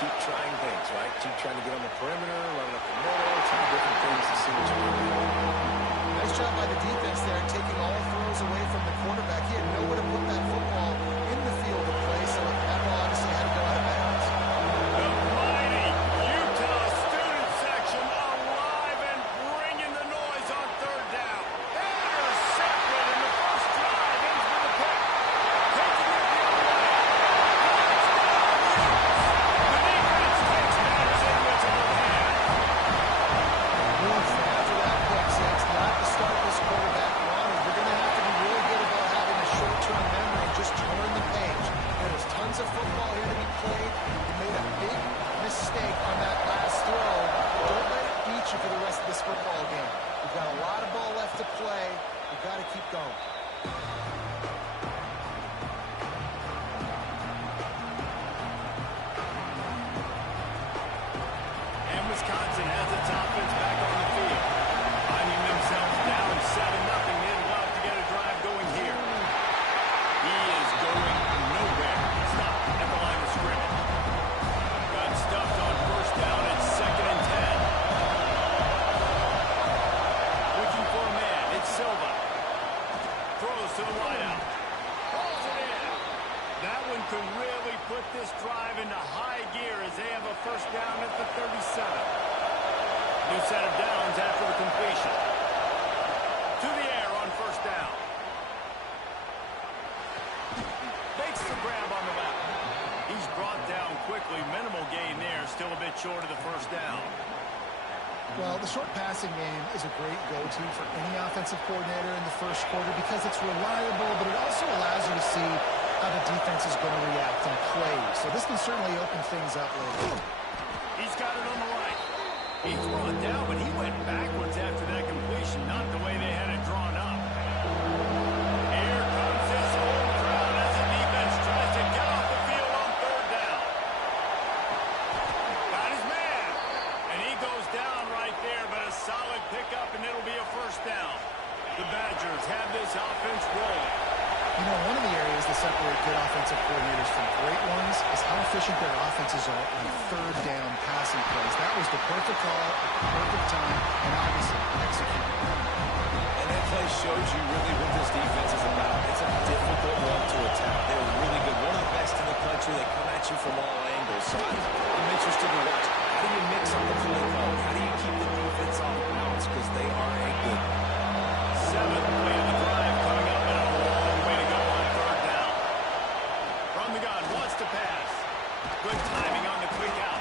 keep trying things, right? Keep trying to get on the perimeter, running up the middle, trying different things to see what you can do. Nice job by the defense there, taking all throws away from the quarterback. He had nowhere to put that football in the field of play, so that ball obviously had to go out of bounds. The mighty Utah student section alive and bringing the noise on third down. Intercepted, and the first drive ends with a pick. Taking it the other way. The defense takes matters in with a good hand. After that pick six, not the start this quarterback wanted. You're going to have to be really good about having a short-term memory and just turn the page. There's tons of football here to be played. You made a big mistake on that last throw. Don't let it beat you for the rest of this football game. You've got a lot of ball left to play. You've got to keep going. And Wisconsin has its offense back on the field. Finding themselves down 7-0. They'd love to get a drive going here. He is going nowhere. Stopped at the line of scrimmage. Got stuffed on first down at 2nd and 10. Looking for a man. It's Silva. Throws to the wideout. Rolls it in. That one could really put this drive into high gear as they have a first down at the 37. New set of downs after the completion. To the air on first down. Makes the grab on the back. He's brought down quickly. Minimal gain there. Still a bit short of the first down. Well, the short passing game is a great go-to for any offensive coordinator in the first quarter because it's reliable, but it also allows you to see how the defense is going to react and play. So this can certainly open things up later. He's got it on the right. He threw it down, but he went backwards after that completion, not the way they had it drawn up. Here comes this whole crowd as the defense tries to get off the field on third down. Got his man, and he goes down right there, but a solid pickup, and it'll be a first down. The Badgers have this offense rolling. You know, one of the areas that separate good offensive coordinators from great ones is how efficient their offenses are on third down passing plays. That was the perfect call, perfect time, and obviously executed. And that play shows you really what this defense is about. It's a difficult one to attack. They're really good. One of the best in the country. They come at you from all angles. So I'm interested to watch. How do you mix up the play call? How do you keep the defense off balance? Because they are a good. 7th play of the drive coming up, and a long way to go on third down. From the gun, wants to pass. Good timing on the quick out.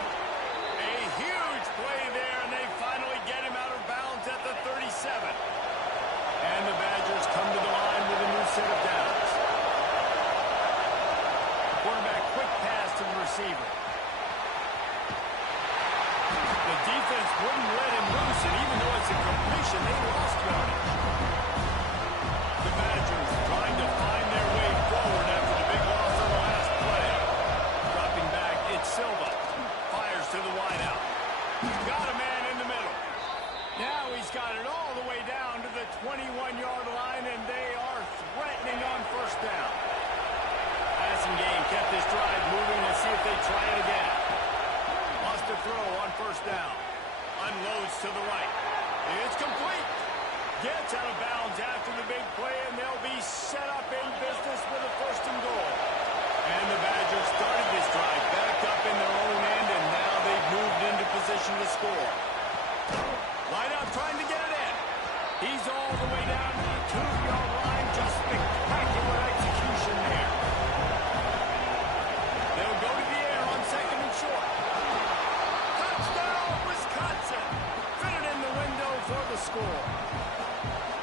A huge play there, and they finally get him out of bounds at the 37. And the Badgers come to the line with a new set of downs. Quarterback quick pass to the receiver. The defense wouldn't let him loose, and even though it's a completion, they lost yardage. The Badgers trying to find their way forward after the big loss on the last play. Dropping back, it's Silva. Fires to the wideout. Got a man in the middle. Now he's got it all the way down to the 21-yard line, and they are threatening on first down. Passing game kept this drive moving. Let's see if they try it again. Lost a throw on first down. Unloads to the right. It's complete. Gets out of bounds after the big play, and they'll be set up in business with a first and goal. And the Badgers started this drive back up in their own end, and now they've moved into position to score. Line out trying to get it in. He's all the way down to the 2-yard line. Just spectacular execution there. They'll go to the air on 2nd and short. Touchdown, Wisconsin. Fit it in the window for the score.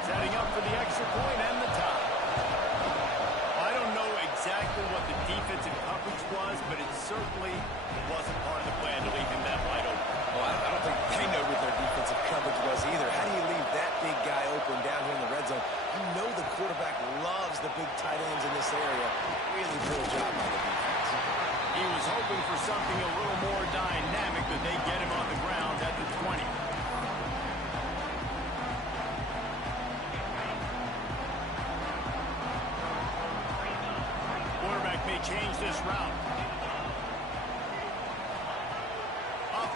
Setting up for the extra point and the tie. I don't know exactly what the defensive coverage was, but it certainly wasn't part of the plan to leave him that wide open. Well, I don't think they know what their defensive coverage was either. How do you leave that big guy open down here in the red zone? You know the quarterback loves the big tight ends in this area. Really good job by the defense. He was hoping for something a little more dynamic, but they get him on the ground at the 20. Quarterback may change this route.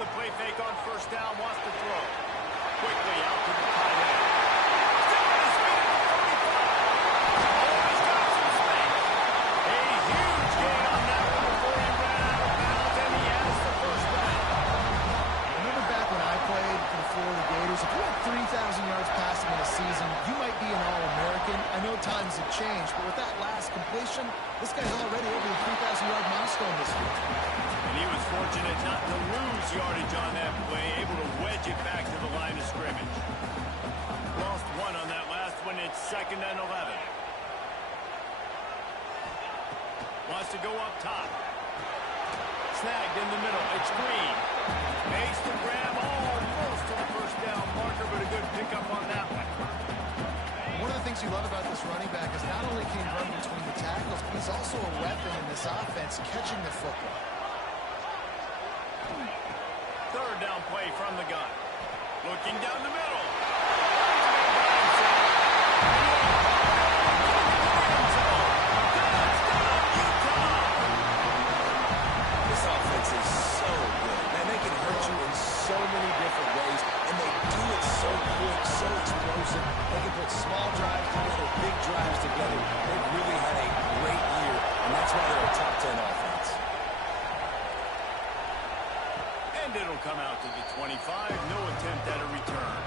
the play fake on first down, wants to throw. Quickly out to the tight end. Still on his feet at the 45. Oh, he's got some space. A huge gain on that one before he ran out of bounds, and he has the first down. Remember back when I played for the Florida Gators, if you had 3,000 yards passing in a season, you might be an All-American. I know times have changed, but with that last completion, this guy's already over the 3,000-yard milestone this year. And he was fortunate not to lose yardage on that play, able to wedge it back to the line of scrimmage. Lost one on that last one. It's 2nd and 11. Wants to go up top. Snagged in the middle. It's Green. Makes the grab almost to the first down marker, but a good pickup on that one. One of the things you love about this running back is not only can he run between the tackles, but he's also a weapon in this offense, catching the football. 3rd down play from the gun. Looking down the middle. This offense is so good. Man, they can hurt you in so many different ways, and they do it so quick, so explosive. They can put small drives together, big drives together. They've really had a great year, and that's why they're a top 10 offense. And it'll come out to the 25. No attempt at a return.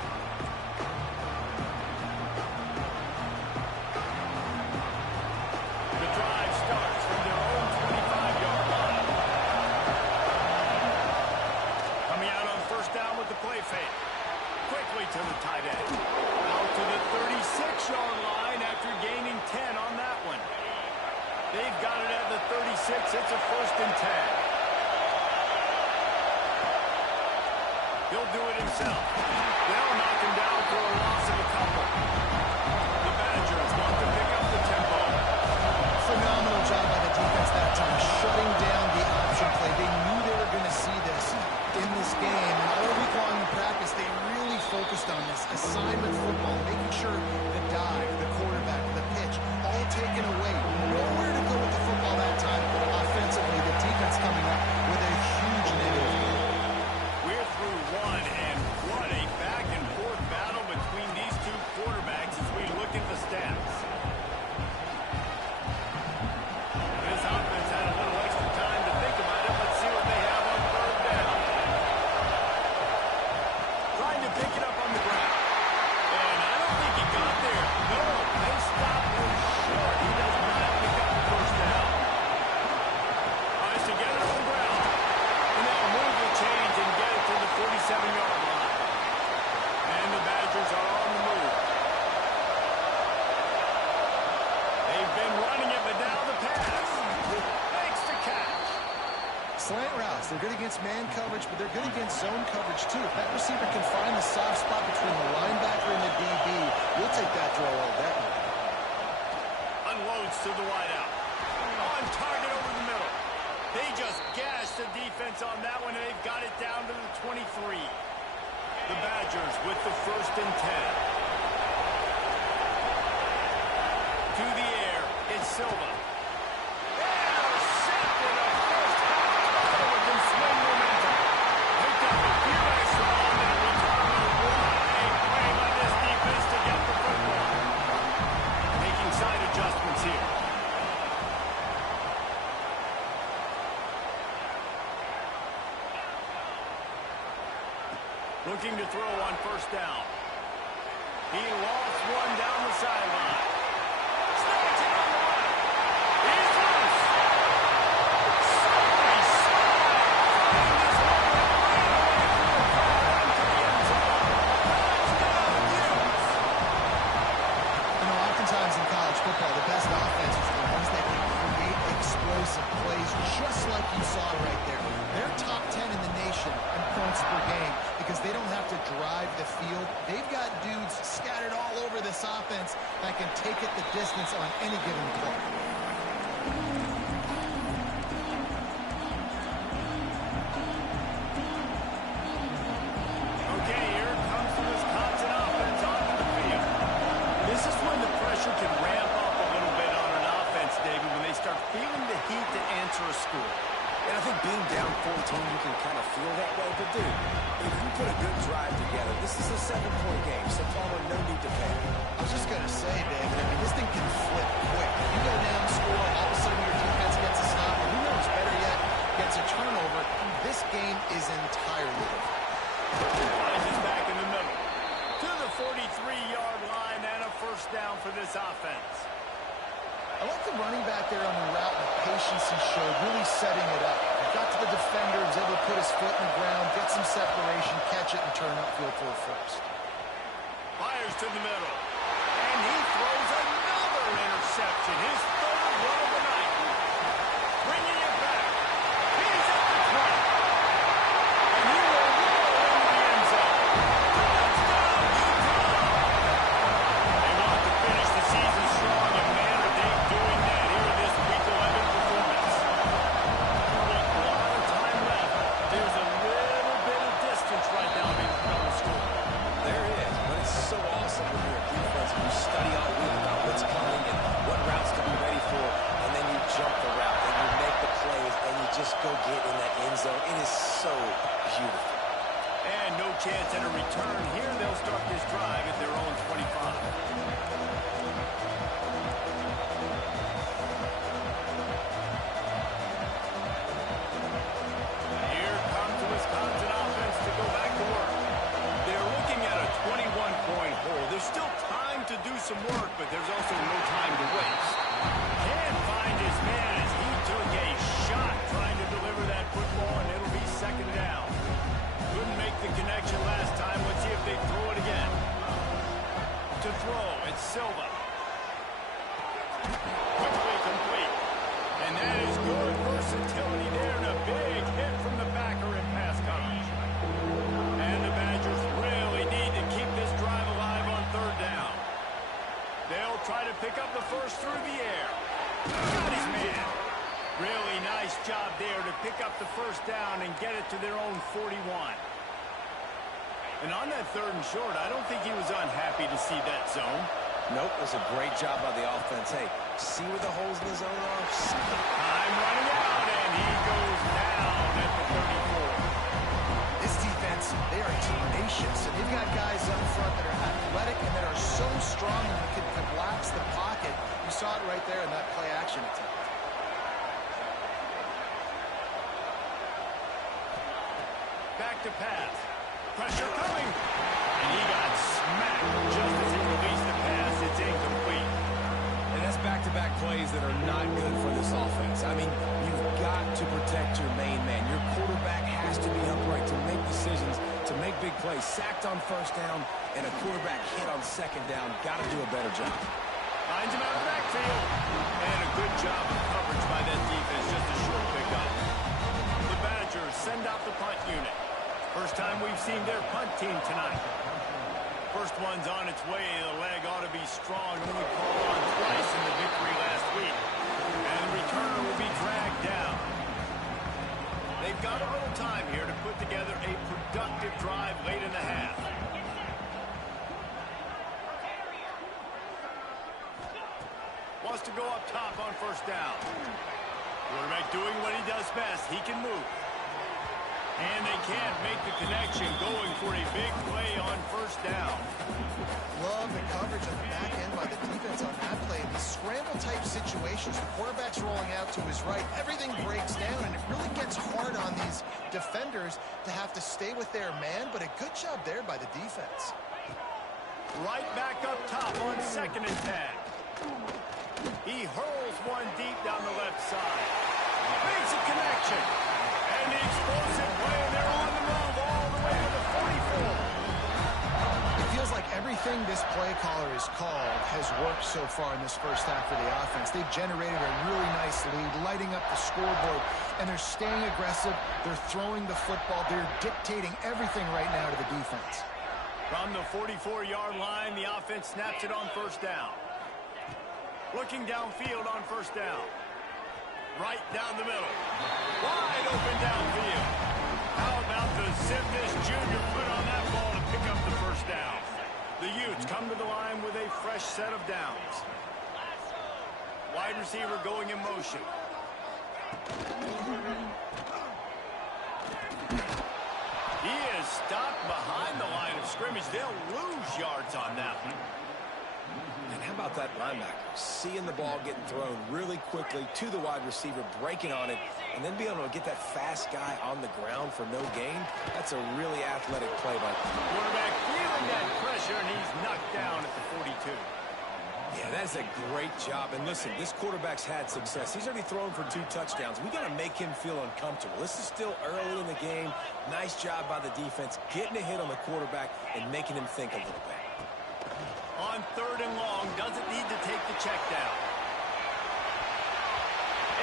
The drive starts from their own 25-yard line. Coming out on first down with the play fake. Quickly to the tight end. Out to the 36-yard line after gaining 10 on that one. They've got it at the 36. It's a 1st and 10. He'll do it himself. They'll knock him down for a loss of a couple. The Badgers want to pick up the tempo. Phenomenal job by the defense that time, shutting down the option play. They knew they were going to see this in this game, and all week long in practice, they really focused on this assignment football, making sure the dive, the quarterback, the pitch, all taken away. Nowhere to go with the football that time. Offensively, the defense coming up with a huge negative. We're through one, and what a back-and-forth battle between these two quarterbacks as we look at the stats. This offense had a little extra time to think about it. Let's see what they have on 3rd down. Trying to pick it up on the ground. And I don't think he got there. No, they stopped him short. He does not pick up the first down. Tries to get it on the ground. And they'll move the change and get it to the 47-yard line. And the Badgers are on the move. They've been running it, but now the pass. Makes the catch. Slant routes, they're good against man coverage, but they're good against zone coverage too. If that receiver can find the soft spot between the linebacker and the DB, you'll take that throw all day. Unloads to the wideout. On target over the middle. They just gashed the defense on that one, and they've got it down to the 23. The Badgers with the 1st and 10. To the air, it's Silva. Intercepted a first half turnover can swing momentum. Picked up a few extra on that return. What a play by this defense to get the football. Making side adjustments here. Looking to throw on first down. He lost one down the sideline. Snags it on the run. He's loose. Somebody slide. Find this one right away from the crowd into the end zone. Touchdown, Utes. You know, oftentimes in college football, the best offenses are the ones that can create explosive plays, just like you saw right there. They're top 10 in the nation in points per game because they don't have to drive the field. They've got dudes scattered all over this offense that can take it the distance on any given play. Okay, here comes the Wisconsin offense onto the field. This is when the pressure can ramp up a little bit on an offense, David, when they start feeling the heat to answer a score. And I think being down 14, you can kind of feel that way. But Dude, if you put a good drive together, this is a 7-point game, so Palmer, no need to panic. I was just going to say, David, I mean, this thing can flip quick. You go down, score, all of a sudden your defense gets a stop, or who knows, better yet, gets a turnover. This game is entirely different. Is back in the middle. To the 43-yard line and a first down for this offense. I like the running back there on the route and the patience he showed, really setting it up. He got to the defender, was able to put his foot in the ground, get some separation, catch it, and turn upfield for a first. Fires to the middle. And he throws another interception. His third one of the night. Bringing it back. He's at the 20. And he will roll into the end zone. Touchdown, Utah! They want to finish the season strong, and man, are they doing that here in this Week 11 performance. With a lot of time left, there's a little bit of distance right now between the score. There is, but it's so awesome when you're a defense and you study all week about what's coming and what routes to be ready for, and then you jump the route and you make the plays and you just go get in that end zone. It is so beautiful. And no chance at a return here. They'll start this drive at their own 25. Here comes the Wisconsin offense to go back to work. They're looking at a 21-point hole. There's still time to do some work, but there's also no time to waste. Can't find his man as he took a shot trying to deliver that football, and it'll be second down. Couldn't make the connection last time. Let's see if they throw it again. To throw, it's Silva. Quickly complete. And that is good versatility there, and a big hit from the backer in pass coverage. And the Badgers really need to keep this drive alive on third down. They'll try to pick up the first through the air. Got his man. Really nice job there to pick up the first down and get it to their own 41. And on that third and short, I don't think he was unhappy to see that zone. Nope, it was a great job by the offense. Hey, see where the holes in the zone are? Time running out, and he goes down at the 34. This defense, they are tenacious, and they've got guys up front that are athletic and that are so strong and they can collapse the pocket. You saw it right there in that play-action attempt. Back to pass. Pressure coming. And he got smacked just as he released the pass. It's incomplete. And that's back-to-back plays that are not good for this offense. I mean, you've got to protect your main man. Your quarterback has to be upright to make decisions, to make big plays. Sacked on first down and a quarterback hit on second down. Got to do a better job. Finds him out of the backfield. And a good job of coverage by that defense. Just a short pickup. The Badgers send out the punt unit. First time we've seen their punt team tonight. First one's on its way. The leg ought to be strong. Only called on twice in the victory last week. And the returner will be dragged down. They've got a little time here to put together a productive drive late in the half. Wants to go up top on first down. Quarterback doing what he does best. He can move. And they can't make the connection, going for a big play on first down. Love the coverage on the back end by the defense on that play. These scramble-type situations, the quarterback's rolling out to his right. Everything breaks down, and it really gets hard on these defenders to have to stay with their man, but a good job there by the defense. Right back up top on second and 10. He hurls one deep down the left side. Makes a connection. And the explosive play, and they're on the move all the way to the 44. It feels like everything this play caller has called has worked so far in this first half for the offense. They've generated a really nice lead, lighting up the scoreboard, and they're staying aggressive. They're throwing the football. They're dictating everything right now to the defense. From the 44-yard line, the offense snaps it on first down. Looking downfield on first down. Right down the middle. Wide open downfield. How about the Zimnis Jr. put on that ball to pick up the first down? The Utes come to the line with a fresh set of downs. Wide receiver going in motion. He scrimmage, they'll lose yards on that one. And how about that linebacker? Seeing the ball getting thrown really quickly to the wide receiver, breaking on it, and then be able to get that fast guy on the ground for no gain. That's a really athletic play by the quarterback, feeling that pressure, and he's knocked down at the 42. Yeah, that's a great job. And listen, this quarterback's had success. He's already thrown for 2 touchdowns. We got to make him feel uncomfortable. This is still early in the game. Nice job by the defense, getting a hit on the quarterback and making him think a little bit. On 3rd and long, doesn't need to take the check down.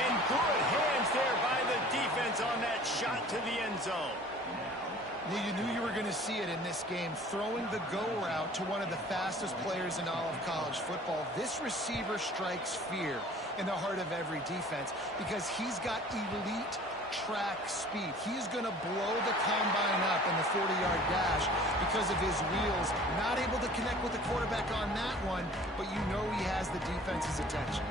And good hands there by the defense on that shot to the end zone. You knew you were going to see it in this game, throwing the go route to one of the fastest players in all of college football. This receiver strikes fear in the heart of every defense because he's got elite track speed. He's going to blow the combine up in the 40-yard dash because of his wheels. Not able to connect with the quarterback on that one, but you know he has the defense's attention.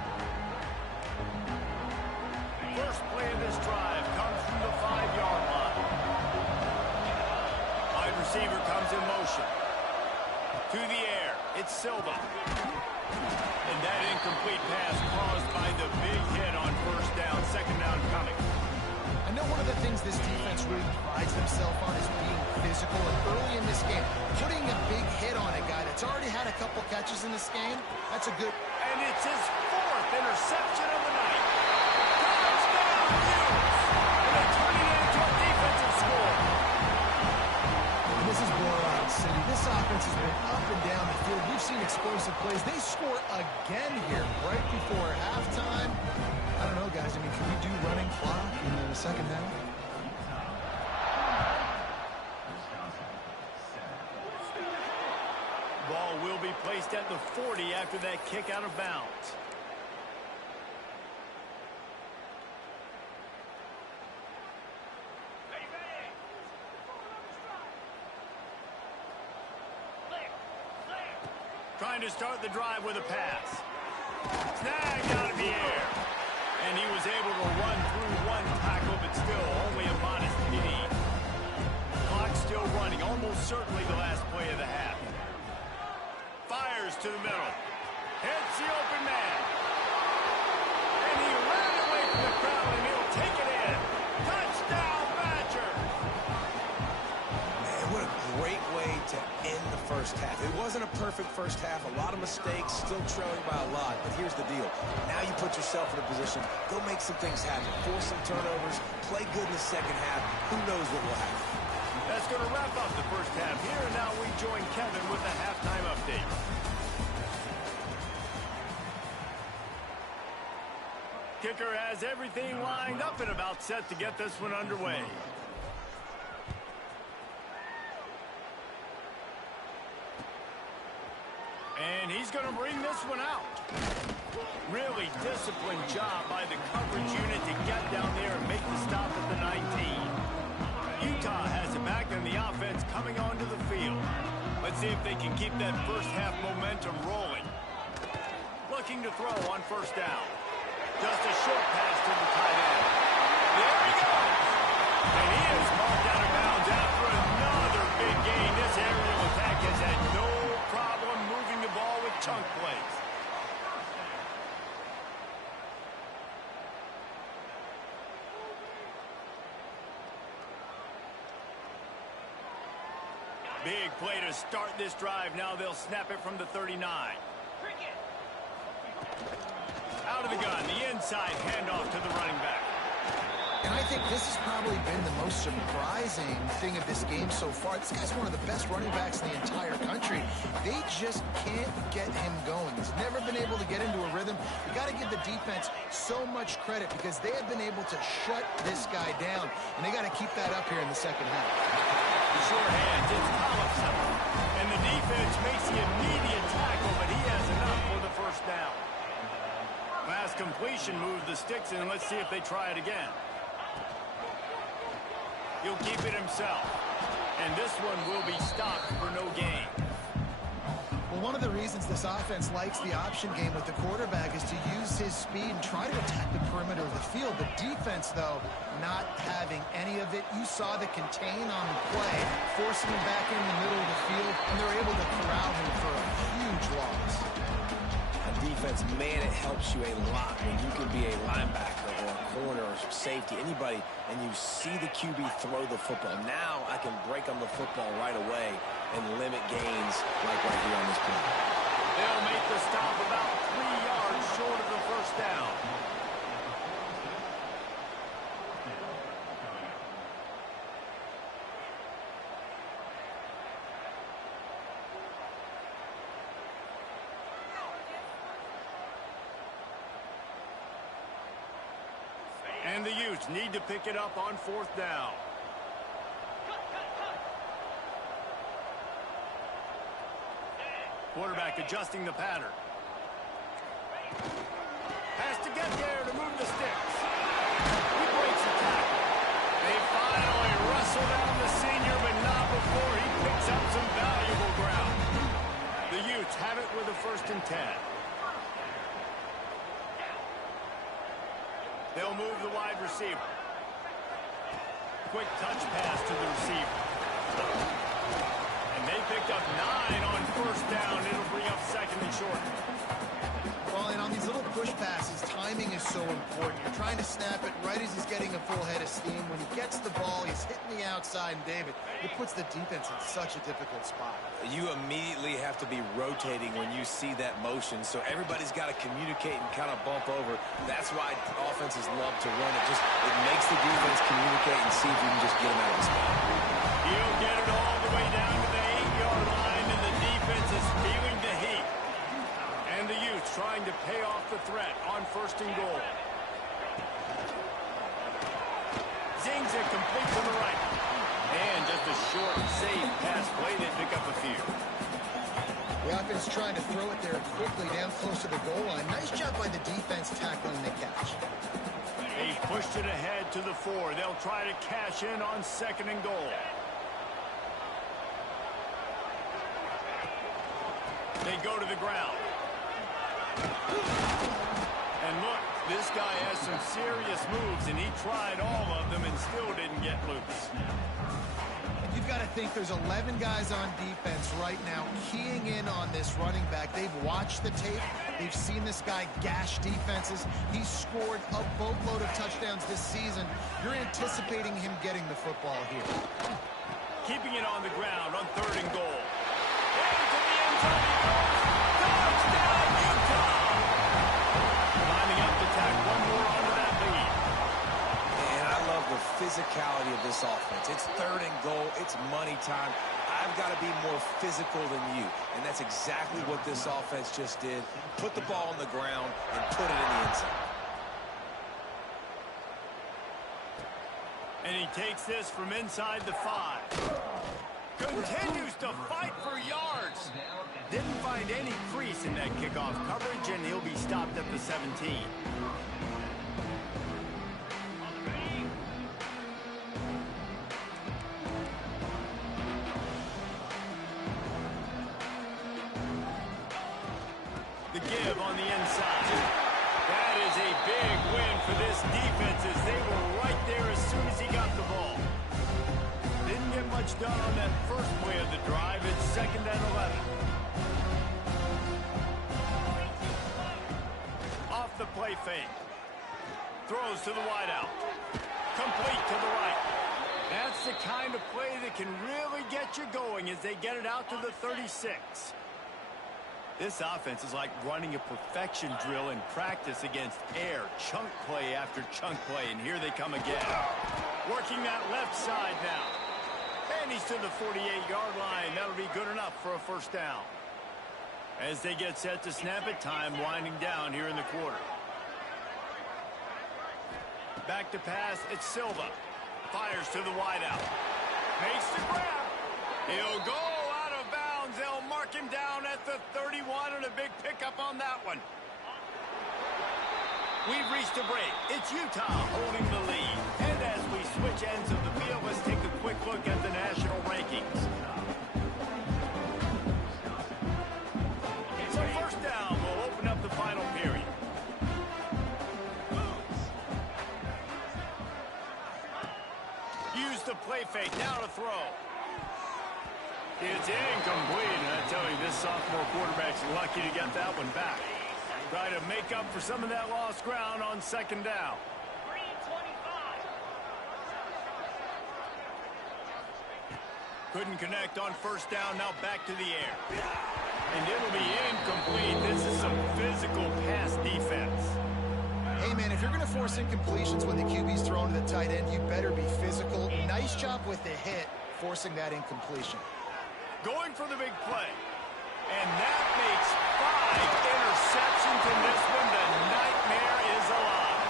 First play of this drive comes from the 5-yard line. Wide receiver comes in motion. To the air, it's Silva. And that incomplete pass caused by the big hit on 1st down, 2nd down coming. I know one of the things this defense really prides themselves on is being physical, and early in this game, putting a big hit on a guy that's already had a couple catches in this game, that's a good... And it's his 4th interception of the night. Touchdown, Hughes! And they turn it into a defensive score. And this is blowout city. This offense has been up and down the field. We've seen explosive plays. They score again here right before halftime. I don't know, guys. I mean, can we do running clock in the 2nd down? Ball will be placed at the 40 after that kick out of bounds. Trying to start the drive with a pass. Snagged out of the air. And he was able to run through 1 tackle, but still only a modest TD. Clock still running, almost certainly the last play of the half. Fires to the middle. Hits the open man. And he ran away from the crowd, and he'll take it in. Touchdown, Badger! Man, what a great way to end the first half. It wasn't a perfect first half. A lot of mistakes, still trailing by a lot. But here's the deal. Now you put yourself in a position, go make some things happen. Force some turnovers, play good in the 2nd half. Who knows what will happen? That's going to wrap up the first half here. And now we join Kevin with the halftime update. Kicker has everything lined up and about set to get this one underway. And he's going to bring this one out. Really disciplined job by the coverage unit to get down there and make the stop at the 19. Utah has it back and the offense coming onto the field. Let's see if they can keep that first half momentum rolling. Looking to throw on 1st down. Just a short pass to the tight end. There he goes. And he is marked out of bounds after another big gain. This aerial attack has had no problem moving the ball with chunk plays. Big play to start this drive. Now they'll snap it from the 39. Out of the gun, the inside handoff to the running back. And I think this has probably been the most surprising thing of this game so far. This guy's one of the best running backs in the entire country. They just can't get him going. He's never been able to get into a rhythm. You got to give the defense so much credit because they have been able to shut this guy down, and they got to keep that up here in the 2nd half. The short hands, it's Collison. And the defense makes the immediate tackle, but he has enough for the 1st down. Pass completion moves the sticks in. Let's see if they try it again. He'll keep it himself. And this one will be stopped for no gain. Well, one of the reasons this offense likes the option game with the quarterback is to use his speed and try to attack the perimeter of the field. The defense, though, not having any of it. You saw the contain on the play, forcing him back in the middle of the field, and they're able to corral him for a huge loss. On defense, man, it helps you a lot when you can be a linebacker or a corner or safety, anybody, and you see the QB throw the football. Now I can break on the football right away and limit gains like right here on this play. They'll make the stop about 3 yards short of the first down. And the Utes need to pick it up on 4th down. Quarterback adjusting the pattern. Has to get there to move the sticks. He breaks the tackle. They finally wrestle down the senior, but not before he picks up some valuable ground. The Utes have it with a 1st and 10. They'll move the wide receiver. Quick touch pass to the receiver. And they picked up 9 on 1st down. It'll bring up 2nd and short. Well, and on these little push passes, timing is so important. You're trying to snap it right as he's getting a full head of steam. When he gets the ball, he's hitting the outside, and David, it puts the defense in such a difficult spot. You immediately have to be rotating when you see that motion, so everybody's got to communicate and kind of bump over. That's why offenses love to run it. It makes the defense communicate and see if you can just get them out of the spot. He'll get it all the way down to the 8-yard line, and the defense is feeling the heat. And the Utes trying to pay off the threat on 1st and goal. Zings it complete to the right. And just a short, safe pass play. They pick up a few. The offense trying to throw it there quickly down close to the goal line. Nice job by the defense tackling the catch. They pushed it ahead to the 4. They'll try to cash in on 2nd and goal. They go to the ground. And look, this guy has some serious moves, and he tried all of them and still didn't get loose. You've got to think there's 11 guys on defense right now keying in on this running back. They've watched the tape. They've seen this guy gash defenses. He's scored a boatload of touchdowns this season. You're anticipating him getting the football here. Keeping it on the ground on 3rd and goal. Into the end zone he goes. Touchdown, Utah! Lining up to tack one more onto that lead. And I love the physicality of this offense. It's 3rd and goal. It's money time. I've got to be more physical than you. And that's exactly what this offense just did. Put the ball on the ground and put it in the end zone. And he takes this from inside the 5. Continues to fight for yards. Didn't find any crease in that kickoff coverage, and he'll be stopped at the 17. The give on the inside. That is a big win for this defense as they were right there as soon as he got the ball. Didn't get much done on that first play of the drive. It's 2nd and 11. Off the play fake. Throws to the wideout. Complete to the right. That's the kind of play that can really get you going as they get it out to the 36. This offense is like running a perfection drill in practice against air. Chunk play after chunk play, and here they come again. Working that left side now. And he's to the 48-yard line. That'll be good enough for a 1st down. As they get set to snap it, time winding down here in the quarter. Back to pass, it's Silva. Fires to the wideout. Makes the grab. He'll go out of bounds. They'll mark him down at the 31, and a big pickup on that one. We've reached a break. It's Utah holding the lead. And as we switch ends of the field, let's take a quick look at the national rankings. play fake. Now to throw. It's incomplete. And I tell you, this sophomore quarterback's lucky to get that one back. Try to make up for some of that lost ground on second down. Couldn't connect on first down. Now back to the air. And it'll be incomplete. This is some physical pass defense. Hey, man, if you're going to force incompletions when the QB's thrown to the tight end, you better be physical. Nice job with the hit, forcing that incompletion. Going for the big play. And that makes 5 interceptions in this one. The nightmare is alive.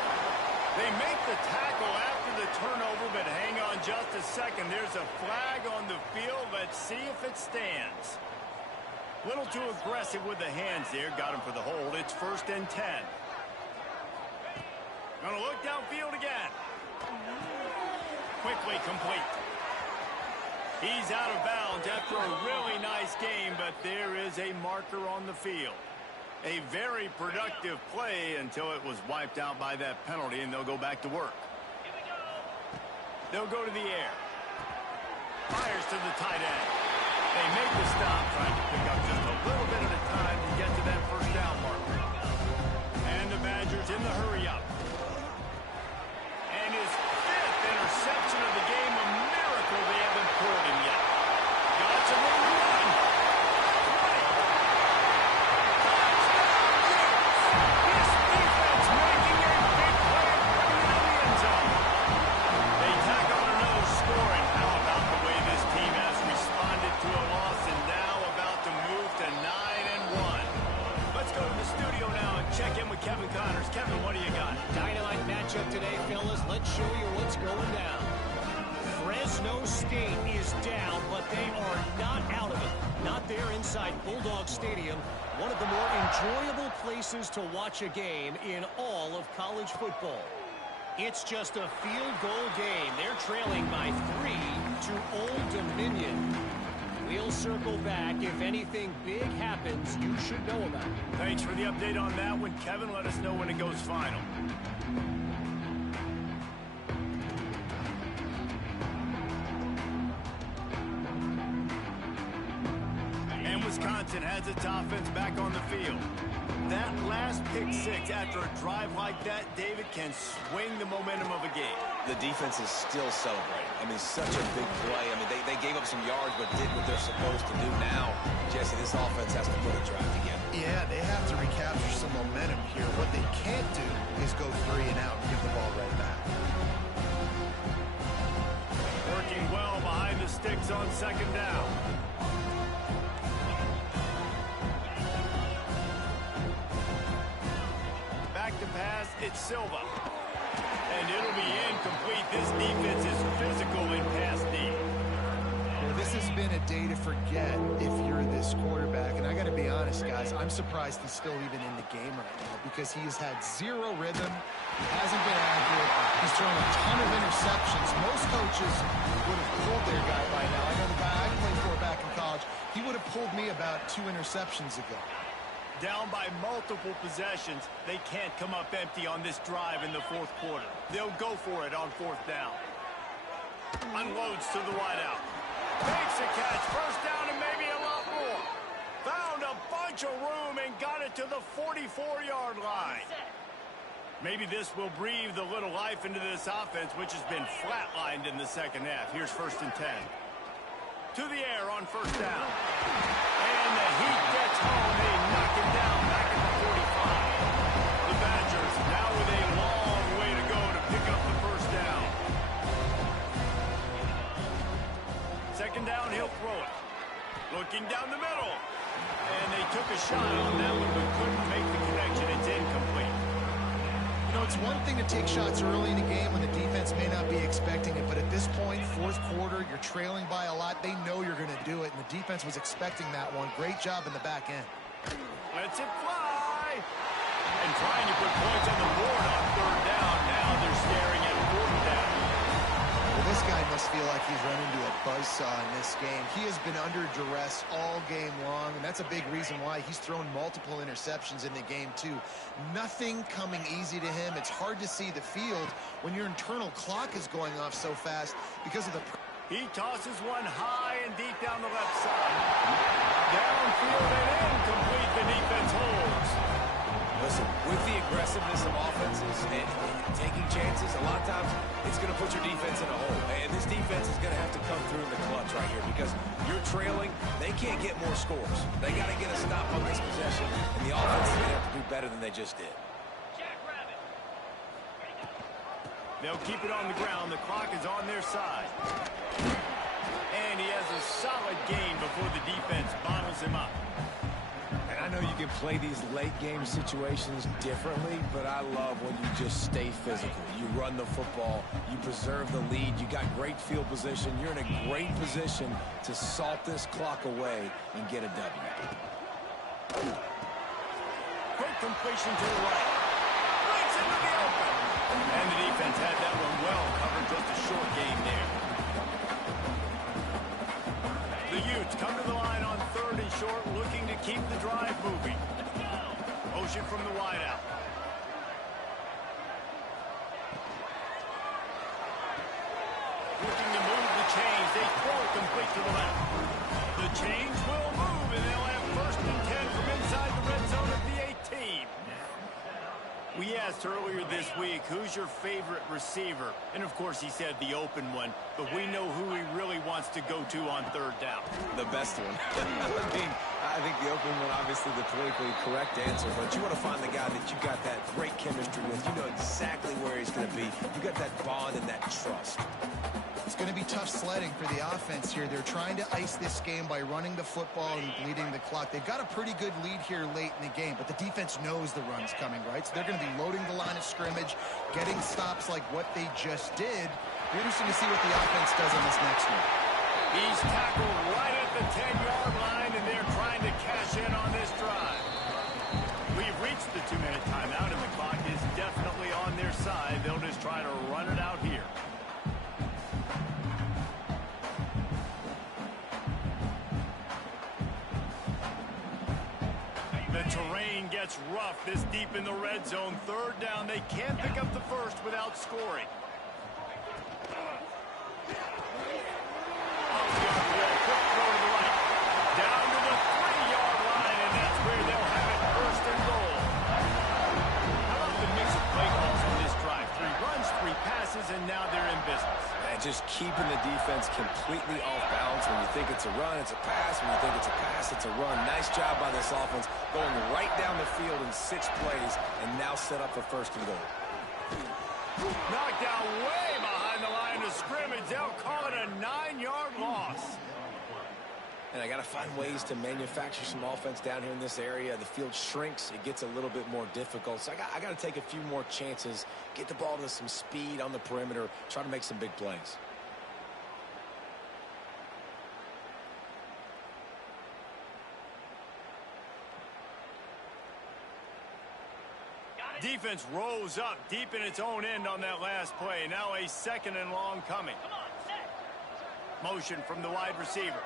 They make the tackle after the turnover, but hang on just a second. There's a flag on the field. Let's see if it stands. A little too aggressive with the hands there. Got him for the hold. It's 1st and 10. Gonna look downfield again. Quickly complete. He's out of bounds after a really nice game, but there is a marker on the field. A very productive play until it was wiped out by that penalty, and they'll go back to work. They'll go to the air. Fires to the tight end. They make the stop, trying to pick up just a little bit at a time to get to that first down marker. And the Badgers in the hurry-up. And his 5th interception of the game, a miracle they haven't pulled him yet. Got some room to run. 20. This defense making a big play in the end zone. They tack on another score, and how about the way this team has responded to a loss and now about to move to 9-1. Let's go to the studio now and check in with Kevin Connors. Kevin, what do you got? Dynamite matchup today, fellas. Let's show you what's going down. Fresno State is down, but they are not out of it. Not there inside Bulldog Stadium, one of the more enjoyable places to watch a game in all of college football. It's just a field goal game. They're trailing by 3 to Old Dominion. We'll circle back. If anything big happens, you should know about it. Thanks for the update on that one, Kevin. Let us know when it goes final. And Wisconsin has its offense back on the field. That last pick 6 after a drive like that, David, can swing the momentum of a game. The defense is still celebrating. I mean, such a big play. I mean, they gave up some yards but did what they're supposed to do now. Jesse, this offense has to put a drive together. Yeah, they have to recapture some momentum here. What they can't do is go 3 and out and give the ball right back. Working well behind the sticks on second down. Back to pass, it's Silva. And it'll be incomplete. This defense is physical in pass D. Well, this has been a day to forget if you're this quarterback. And I got to be honest, guys, I'm surprised he's still even in the game right now because he has had 0 rhythm. He hasn't been accurate. He's thrown a ton of interceptions. Most coaches would have pulled their guy by now. I know the guy I played for back in college, he would have pulled me about 2 interceptions ago. Down by multiple possessions, they can't come up empty on this drive in the 4th quarter. They'll go for it on 4th down. Unloads to the wideout. Makes a catch. First down and maybe a lot more. Found a bunch of room and got it to the 44-yard line. Maybe this will breathe a little life into this offense, which has been flatlined in the second half. Here's 1st and 10. To the air on 1st down. And the Heat gets home. They knock him down back at the 45. The Badgers now with a long way to go to pick up the 1st down. Second down, he'll throw it. Looking down the middle. And they took a shot on that one, but couldn't make the connection. It's incomplete. You know, it's one thing to take shots early in a game when the defense may not be expecting it, but at this point, 4th quarter, you're trailing by a lot. They know you're going to do it, and the defense was expecting that one. Great job in the back end. Lets it fly. And trying to put points on the board on 3rd down. Now they're staring at 4th down. Well, this guy must feel like he's run into a buzzsaw in this game. He has been under duress all game long, and that's a big reason why he's thrown multiple interceptions in the game, too. Nothing coming easy to him. It's hard to see the field when your internal clock is going off so fast because of the He tosses one high and deep down the left side. Downfield and incomplete. The defense holds. Listen, with the aggressiveness of offenses and taking chances, a lot of times it's going to put your defense in a hole. And this defense is going to have to come through in the clutch right here because you're trailing. They can't get more scores. They got to get a stop on this possession, and the offense is going to have to do better than they just did. They'll keep it on the ground. The clock is on their side. And he has a solid gain before the defense bottles him up. I know you can play these late-game situations differently, but I love when you just stay physical. You run the football, you preserve the lead, you got great field position. You're in a great position to salt this clock away and get a W. Quick completion to the right. Breaks into the open. And the defense had that one well covered. Just a short gain there. The Utes come to the line on 3rd and short, looking to keep the drive moving. Motion from the wideout. Looking to move the chains. They throw it complete to the left. The chains will move, and they'll have 1st and 10 from inside the red zone at the 18. We asked earlier this week, who's your favorite receiver? And, of course, he said the open one. But we know who he really wants to go to on 3rd down. The best one. I think the open one, obviously the politically correct answer. But you want to find the guy that you got that great chemistry with. You know exactly where he's going to be. You got that bond and that trust. It's going to be tough sledding for the offense here. They're trying to ice this game by running the football and bleeding the clock. They've got a pretty good lead here late in the game, but the defense knows the run's coming, right? So they're going to be loading the line of scrimmage, getting stops like what they just did. Be interesting to see what the offense does on this next one. He's tackled right at the 10-yard line, and they're trying to cash in on this drive. We've reached the 2-minute timeout, and the clock is definitely on their side. They'll just try to run it out here. The terrain gets rough this deep in the red zone. 3rd down. They can't pick up the first without scoring. Off the arc wall, quick throw to the right. Down to the 3-yard line, and that's where they'll have it 1st and goal. How about the mix of play calls on this drive? 3 runs, 3 passes, and now they're in business. And just keeping the defense completely off balance. When you think it's a run, it's a pass. When you think it's a pass, it's a run. Nice job by this offense, going right down the field in 6 plays, and now set up for 1st and goal. Knocked down way behind the line of scrimmage. They'll call it a 9-yard loss. And I got to find ways to manufacture some offense down here in this area. The field shrinks. It gets a little bit more difficult. So I got to take a few more chances, get the ball to some speed on the perimeter, try to make some big plays. Defense rose up deep in its own end on that last play. Now a 2nd and long coming. Motion from the wide receiver.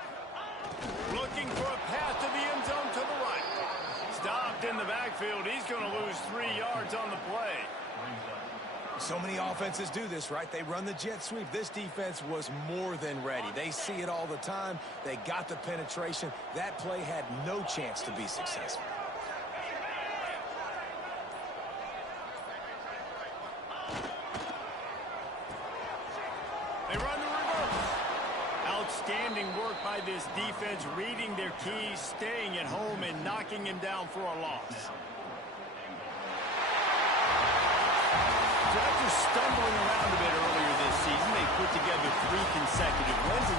Looking for a path to the end zone to the right. Stopped in the backfield. He's going to lose 3 yards on the play. So many offenses do this, right? They run the jet sweep. This defense was more than ready. They see it all the time. They got the penetration. That play had no chance to be successful. They run the reverse. Outstanding work by this defense, reading their keys, staying at home, and knocking him down for a loss. So after stumbling around a bit earlier this season, they put together 3 consecutive wins.